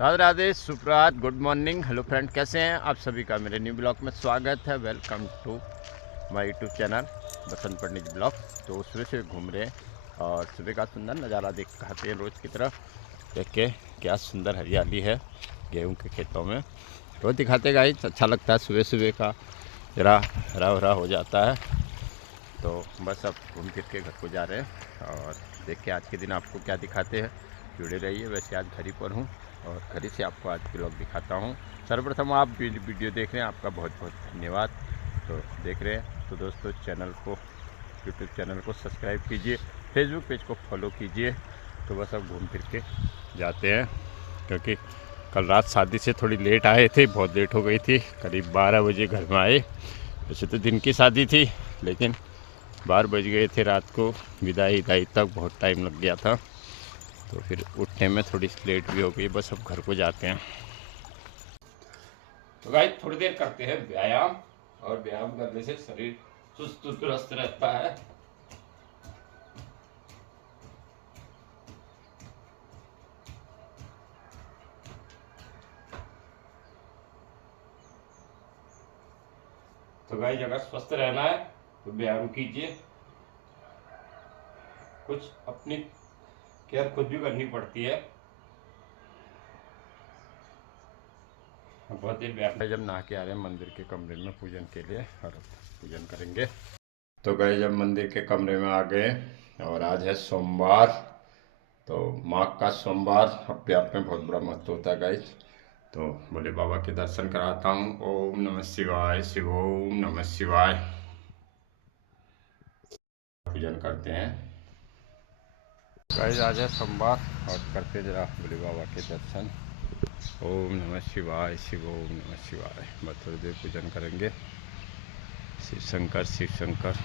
राधे राधे, सुप्रभात, good morning. Hello friend, कैसे हैं आप सभी का मेरे न्यू ब्लॉग में स्वागत है। Welcome to my YouTube channel Basant Pandit blog. तो सुबह से घूम रहे हैं और सुबह का सुंदर नज़ारा दिखाते हैं रोज़ की तरह। देख के क्या सुंदर हरियाली है गेहूं के खेतों में। रोज़ दिखाते गाइस, अच्छा लगता है सुबह सुबह का, जरा हरा भरा हो जाता है। तो बस अब घूम फिर के घर को जा रहे हैं और देखिए आज के दिन आपको क्या दिखाते हैं। जुड़े रहिए। वैसे आज घर ही पर हूँ और घर ही से आपको आज ब्लॉग दिखाता हूँ। सर्वप्रथम आप वीडियो देख रहे हैं, आपका बहुत बहुत धन्यवाद। तो देख रहे हैं तो दोस्तों चैनल को, यूट्यूब चैनल को सब्सक्राइब कीजिए, फेसबुक पेज को फॉलो कीजिए। तो बस अब घूम फिर के जाते हैं, क्योंकि कल रात शादी से थोड़ी लेट आए थे, बहुत लेट हो गई थी। करीब 12 बजे घर में आए। वैसे तो दिन की शादी थी, लेकिन 12 बज गए थे रात को। विदाई तक बहुत टाइम लग गया था, तो फिर उठने में थोड़ी लेट भी हो गई। बस अब घर को जाते हैं। तो गाइस थोड़ी देर करते हैं व्यायाम, और व्यायाम करने से शरीर सुस्त दुरुस्त रहता है। तो गाइस अगर स्वस्थ रहना है तो व्यायाम कीजिए। कुछ अपनी केयर खुद भी करनी पड़ती है। बहुत देर व्यायाम जब नहा के आ रहे हैं मंदिर के कमरे में पूजन के लिए, और पूजन करेंगे। तो गए जब मंदिर के कमरे में आ गए, और आज है सोमवार। तो माघ का सोमवार अपने आप में बहुत बड़ा महत्व होता है गाइस। तो भोले बाबा के दर्शन कराता हूँ। ओम नमः शिवाय, शिव ओम नमः शिवाय। पूजन करते हैं गाइस, आज है सोमवार और करते जरा भोले बाबा के दर्शन। ओम नमः शिवाय, शिव ओम नमः शिवाय। बस थोड़ी देर पूजन करेंगे। शिव शंकर शिव शंकर।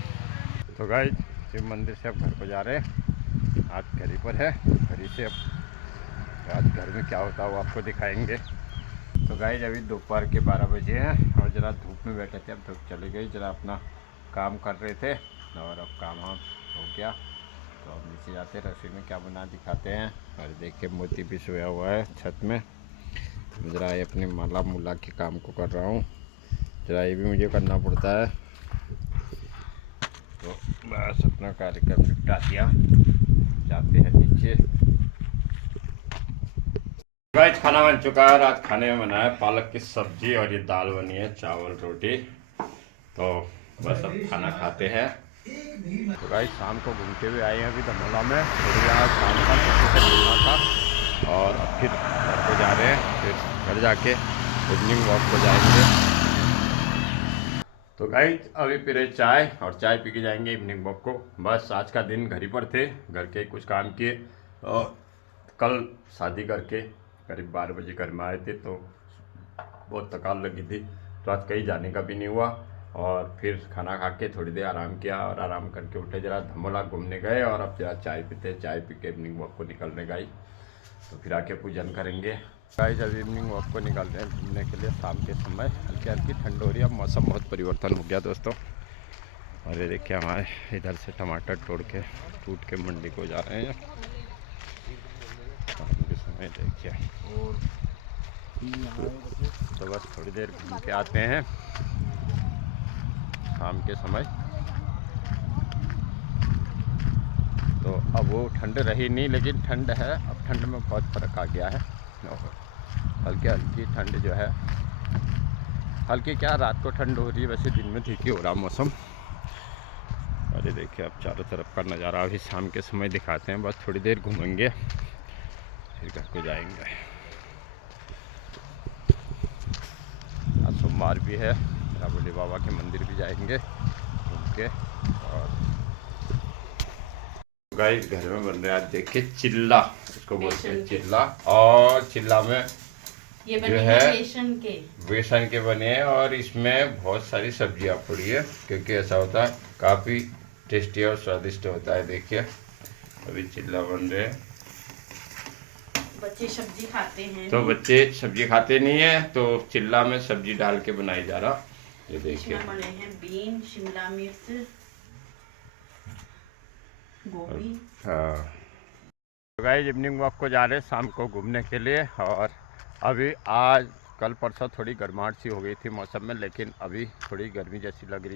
तो गाइस शिव मंदिर से अब घर को जा रहे हैं। आज घर ही पर है, घर ही से अब आज घर में क्या होता है वो आपको दिखाएंगे। तो गाइस अभी दोपहर के 12 बजे हैं और ज़रा धूप में बैठे थे, अब धूप चली गई। ज़रा अपना काम कर रहे थे और अब काम हो गया। तो अब नीचे जाते हैं, रसोई में क्या बना दिखाते हैं। और देखिए मोती भी सोया हुआ है छत में। ज़रा ये अपनी माला मुला के काम को कर रहा हूँ, ज़रा ये भी मुझे करना पड़ता है। तो बस अपना कार्यक्रम निपटा दिया, जाते हैं नीचे। गाइस खाना बन चुका है। आज खाने में बना है पालक की सब्जी और ये दाल बनी है, चावल रोटी। तो बस अब खाना खाते हैं। तो गाइस शाम को घूमते हुए आए हैं अभी धमोला में। थोड़ी यहाँ शाम का किसी से मिलना था, और अब फिर घर को जा रहे हैं। फिर घर जाके इवनिंग वॉक को जाएंगे। तो गाइस अभी पी रहे चाय, और चाय पी के जाएंगे इवनिंग वॉक को। बस आज का दिन घर ही पर थे, घर के कुछ काम किए। और कल शादी करके करीब 12 बजे घर में आए थे, तो बहुत थकान लगी थी, तो आज कहीं जाने का भी नहीं हुआ। और फिर खाना खा के थोड़ी देर आराम किया, और आराम करके उठे, जरा धमोला घूमने गए। और अब जरा चाय पीते, चाय पी के इवनिंग वॉक को निकलने गई। तो फिर आके पूजन करेंगे। गाइस जब इवनिंग वॉक को निकल रहे हैं घूमने के लिए शाम के समय, हल्की हल्की ठंड हो रही है। अब मौसम बहुत परिवर्तन हो गया दोस्तों। और ये देखिए हमारे इधर से टमाटर तोड़ के टूट के मंडी को जा रहे हैं शाम के समय। देखिए तो बस थोड़ी देर घूम के आते हैं शाम के समय। तो अब वो ठंड रही नहीं, लेकिन ठंड है। अब ठंड में बहुत फ़र्क आ गया है। और हल्की हल्की ठंड जो है, हल्की क्या रात को ठंड हो रही है, वैसे दिन में ठीक ही हो रहा मौसम। अरे देखिए अब चारों तरफ का नज़ारा अभी शाम के समय दिखाते हैं। बस थोड़ी देर घूमेंगे फिर घर को जाएंगे। आज सोमवार भी है, भोले बाबा के मंदिर भी जाएंगे घूम के। और गाइस घर में बन रहा है, देखिए चिल्ला, इसको बोलते हैं चिल्ला। और चिल्ला में ये जो बने है हैं बेसन के बने हैं, और इसमें बहुत सारी सब्जियां पड़ी है, क्योंकि ऐसा होता है काफ़ी टेस्टी और स्वादिष्ट होता है। देखिए अभी चिल्ला बन रहे हैं। बच्चे सब्जी खाते हैं तो नहीं? बच्चे सब्जी खाते नहीं है, तो चिल्ला में सब्जी डाल के बनाई जा रहा। ये देखिए इसमें बने हैं बीन, शिमला मिर्च, गोभी। हाँ। तो गाइस इवनिंग वॉक को जा रहे हैं शाम को घूमने के लिए। और अभी आज कल परसों थोड़ी गर्माहट सी हो गई थी मौसम में, लेकिन अभी थोड़ी गर्मी जैसी लग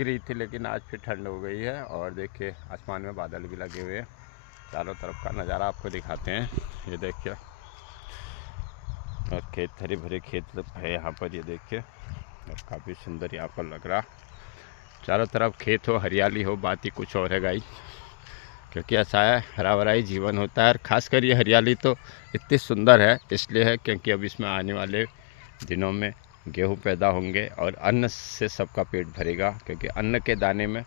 रही थी, लेकिन आज फिर ठंड हो गई है। और देखिए आसमान में बादल भी लगे हुए हैं। चारों तरफ का नज़ारा आपको दिखाते हैं, ये देखिए। और खेत, हरे भरे खेत है यहाँ पर, ये देखिए। और काफ़ी सुंदर यहाँ पर लग रहा, चारों तरफ खेत हो, हरियाली हो, बात ही कुछ और है गाइस। क्योंकि ऐसा है, हरा भरा ही जीवन होता है। और खासकर ये हरियाली तो इतनी सुंदर है इसलिए है क्योंकि अब इसमें आने वाले दिनों में गेहूँ पैदा होंगे और अन्न से सबका पेट भरेगा। क्योंकि अन्न के दाने में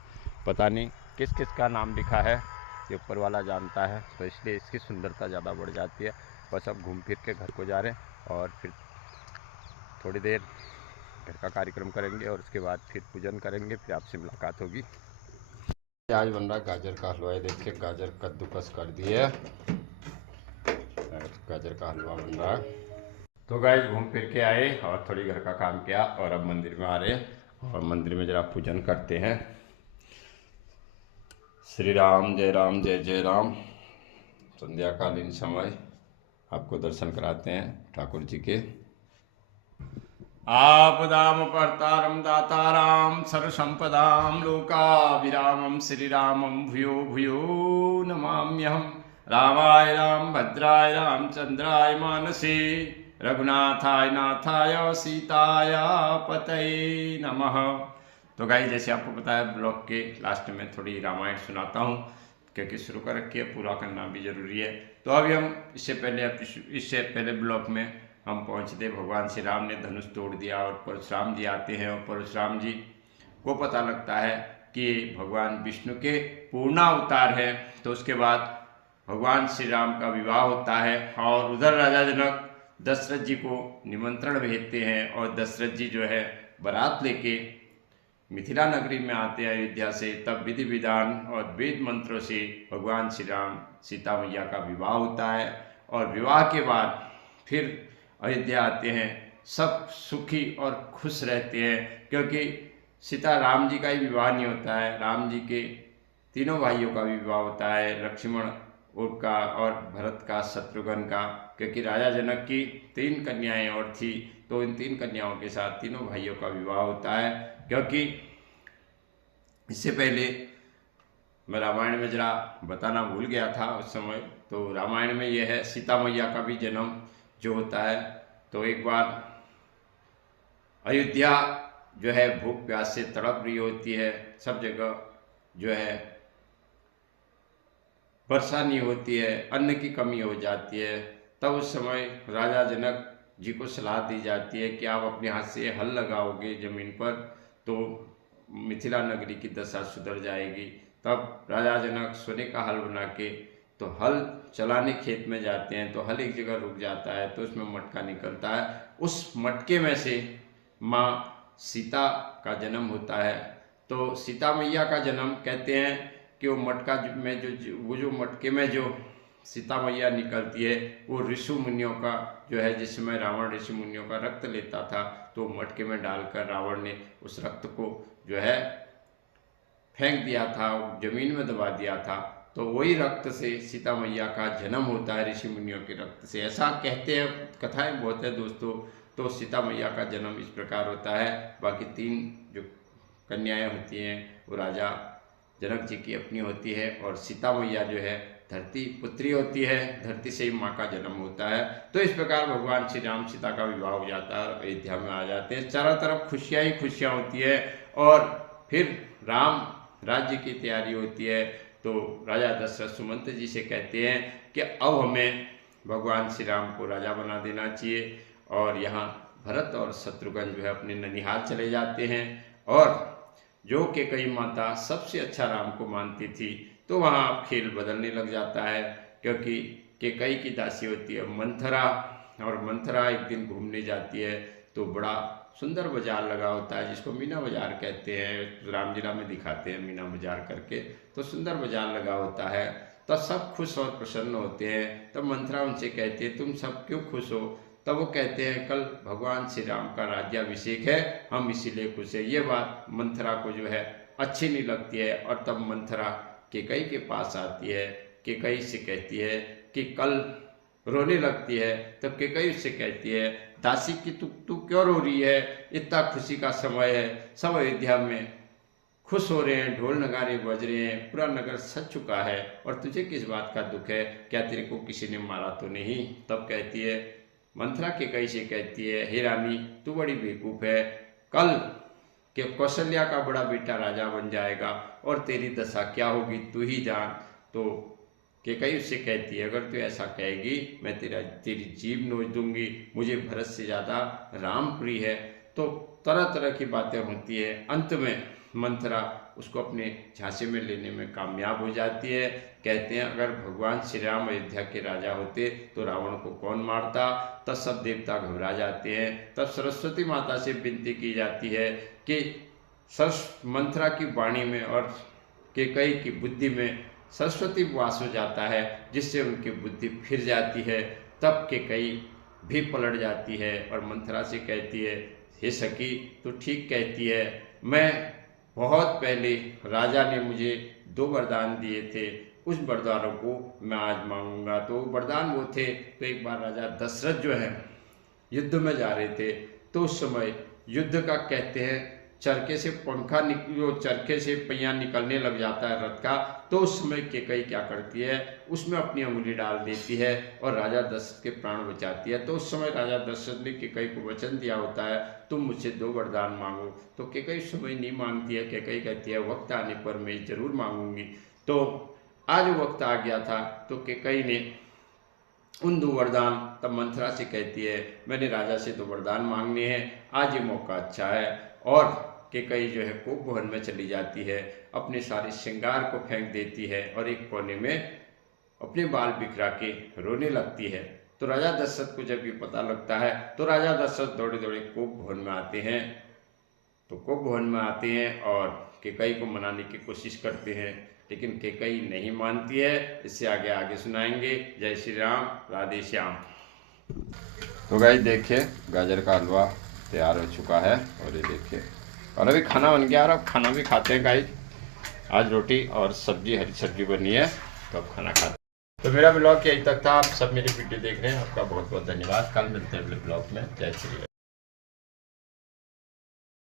पता नहीं किस किस का नाम लिखा है, ये ऊपर वाला जानता है, तो इसलिए इसकी सुंदरता ज़्यादा बढ़ जाती है। बस अब घूम फिर के घर को जा रहे हैं और फिर थोड़ी देर घर का कार्यक्रम करेंगे और उसके बाद फिर पूजन करेंगे, फिर आपसे मुलाकात होगी। आज बन रहा गाजर का हलवा, ये देखिए गाजर कद्दूकस कर दिए, गाजर का हलवा बन रहा है। तो गाइस घूम फिर के आए और थोड़ी घर का काम किया और अब मंदिर में आ रहे हैं और मंदिर में जरा पूजन करते हैं। श्री राम जय जय राम। संध्याकालीन समय आपको दर्शन कराते हैं ठाकुर जी के। आपदाम परतारम दाताराम सर्वसंपदाम लोकाभिरामं श्रीरामं भूयो भूयो नमाम्यहम्। रामाय राम भद्राय रामचंद्राय मानसे रघुनाथाय नाथाय सीताय पतये नमः। तो गाइस जैसे आपको पता है, ब्लॉग के लास्ट में थोड़ी रामायण सुनाता हूँ क्योंकि शुरू कर रखी है, पूरा करना भी जरूरी है। तो अभी हम इससे पहले ब्लॉग में हम पहुँचते, भगवान श्री राम ने धनुष तोड़ दिया और परशुराम जी आते हैं और परशुराम जी को पता लगता है कि भगवान विष्णु के पूर्णावतार है। तो उसके बाद भगवान श्री राम का विवाह होता है और उधर राजा जनक दशरथ जी को निमंत्रण भेजते हैं और दशरथ जी जो है बारात लेके मिथिला नगरी में आते हैं अयोध्या से। तब विधि विधान और वेद मंत्रों से भगवान श्री राम सीता मैया का विवाह होता है और विवाह के बाद फिर अयोध्या आते हैं। सब सुखी और खुश रहते हैं क्योंकि सीता राम जी का ही विवाह नहीं होता है, राम जी के तीनों भाइयों का भी विवाह होता है, लक्ष्मण का और भरत का, शत्रुघ्न का। क्योंकि राजा जनक की 3 कन्याएं और थी, तो इन 3 कन्याओं के साथ तीनों भाइयों का विवाह होता है। क्योंकि इससे पहले मैं रामायण में जरा बताना भूल गया था उस समय, तो रामायण में यह है सीता मैया का भी जन्म जो होता है। तो एक बार अयोध्या जो है भूख प्यास से तड़प रही होती है, सब जगह जो है वर्षा नहीं होती है, अन्न की कमी हो जाती है। तब उस समय राजा जनक जी को सलाह दी जाती है कि आप अपने हाथ से हल लगाओगे जमीन पर तो मिथिला नगरी की दशा सुधर जाएगी। तब राजा जनक सोने का हल बना के तो हल चलाने खेत में जाते हैं, तो हल एक जगह रुक जाता है, तो उसमें मटका निकलता है। उस मटके में से माँ सीता का जन्म होता है। तो सीता मैया का जन्म कहते हैं कि वो मटका में जो मटके में जो सीता मैया निकलती है वो ऋषि मुनियों का जो है, जिस समय रावण ऋषि मुनियों का रक्त लेता था तो मटके में डालकर रावण ने उस रक्त को जो है फेंक दिया था, जमीन में दबा दिया था। तो वही रक्त से सीता मैया का जन्म होता है, ऋषि मुनियों के रक्त से, ऐसा कहते हैं, कथाएं बहुत है दोस्तों। तो सीता मैया का जन्म इस प्रकार होता है। बाकी 3 जो कन्याएं होती हैं वो राजा जनक जी की अपनी होती है और सीता मैया जो है धरती पुत्री होती है, धरती से ही माँ का जन्म होता है। तो इस प्रकार भगवान श्री राम सीता का विवाह हो जाता है, अयोध्या में आ जाते हैं, चारों तरफ खुशियाँ ही खुशियाँ होती है। और फिर राम राज्य की तैयारी होती है। तो राजा दशरथ सुमंत जी से कहते हैं कि अब हमें भगवान श्री राम को राजा बना देना चाहिए। और यहाँ भरत और शत्रुघ्न जो है अपने ननिहाल चले जाते हैं और जो कैकेयी माता सबसे अच्छा राम को मानती थी, तो वहाँ अब खेल बदलने लग जाता है। क्योंकि कैकेयी की दासी होती है मंथरा और मंथरा एक दिन घूमने जाती है तो बड़ा सुंदर बाजार लगा होता है जिसको मीना बाजार कहते हैं, रामलीला में दिखाते हैं मीना बाजार करके। तो सुंदर बाजार लगा होता है, तो सब खुश और प्रसन्न होते हैं। तब मंथरा उनसे कहती है तुम सब क्यों खुश हो? तब वो कहते हैं कल भगवान श्री राम का राज्याभिषेक है, हम इसीलिए खुश है। ये बात मंथरा को जो है अच्छी नहीं लगती है और तब मंथरा कैकेयी के पास आती है, कैकेयी से कहती है कि कल रोने लगती है। तब केकई उससे कहती है, दासी की तू क्यों रो रही है? इतना खुशी का समय है, सब अयोध्या में खुश हो रहे हैं, ढोल नगारे बज रहे हैं, पूरा नगर सज चुका है, और तुझे किस बात का दुख है? क्या तेरे को किसी ने मारा तो नहीं? तब कहती है मंथरा केकई से कहती है, हे रानी तू बड़ी बेवकूफ़ है, कल कि कौशल्या का बड़ा बेटा राजा बन जाएगा और तेरी दशा क्या होगी तू ही जान। तो केकई उससे कहती है, अगर तू ऐसा कहेगी मैं तेरी जीभ नोच दूंगी, मुझे भरत से ज़्यादा राम प्रिय है। तो तरह तरह की बातें होती है। अंत में मंथरा उसको अपने झांसे में लेने में कामयाब हो जाती है। कहते हैं अगर भगवान श्री राम अयोध्या के राजा होते तो रावण को कौन मारता। तब सब देवता घबरा जाते हैं। तब सरस्वती माता से विनती की जाती है कि मंथरा की वाणी में और केकई की बुद्धि में सरस्वती वास हो जाता है, जिससे उनकी बुद्धि फिर जाती है। तब केकई भी पलट जाती है और मंथरा से कहती है, हे सखी तू ठीक कहती है, मैं बहुत पहले राजा ने मुझे 2 वरदान दिए थे, उस वरदानों को मैं आज मांगूंगा। तो वरदान वो थे, तो एक बार राजा दशरथ जो है युद्ध में जा रहे थे, तो उस समय युद्ध का कहते हैं चरखे से पंखा चरखे से पहिया निकलने लग जाता है रथ का। तो उस समय केकई क्या करती है, उसमें अपनी अंगुली डाल देती है और राजा दशरथ के प्राण बचाती है। तो उस समय राजा दशरथ ने केकई को वचन दिया होता है, तुम मुझसे 2 वरदान मांगो। तो केकई उस समय नहीं मांगती है। केकई कहती है वक्त आने पर मैं जरूर मांगूंगी। तो आज वक्त आ गया था, तो केकई ने उन 2 वरदान, तब मंथरा से कहती है मैंने राजा से 2 वरदान मांगने हैं, आज ये मौका अच्छा है। और केकई जो है कोप भवन में चली जाती है, अपने सारे श्रृंगार को फेंक देती है और एक कोने में अपने बाल बिखरा के रोने लगती है। तो राजा दशरथ को जब ये पता लगता है, तो राजा दशरथ दौड़े दौड़े कोप भवन में आते हैं। तो कोप भवन में आते हैं और केकई को मनाने की कोशिश करते हैं, लेकिन केकई नहीं मानती है। इससे आगे आगे सुनाएंगे। जय श्री राम, राधे श्याम। तो गाइस देखिए गाजर का हलवा तैयार हो चुका है और ये देखिए, और अभी खाना बन गया और अब खाना भी खाते हैं गाइस। आज रोटी और सब्जी, हरी सब्जी बनी है, तो अब खाना खाते हैं। तो मेरा ब्लॉग यही तक था। आप सब मेरी वीडियो देख रहे हैं, आपका बहुत बहुत धन्यवाद। कल मिलते हैं अगले ब्लॉग में। जय श्री राम।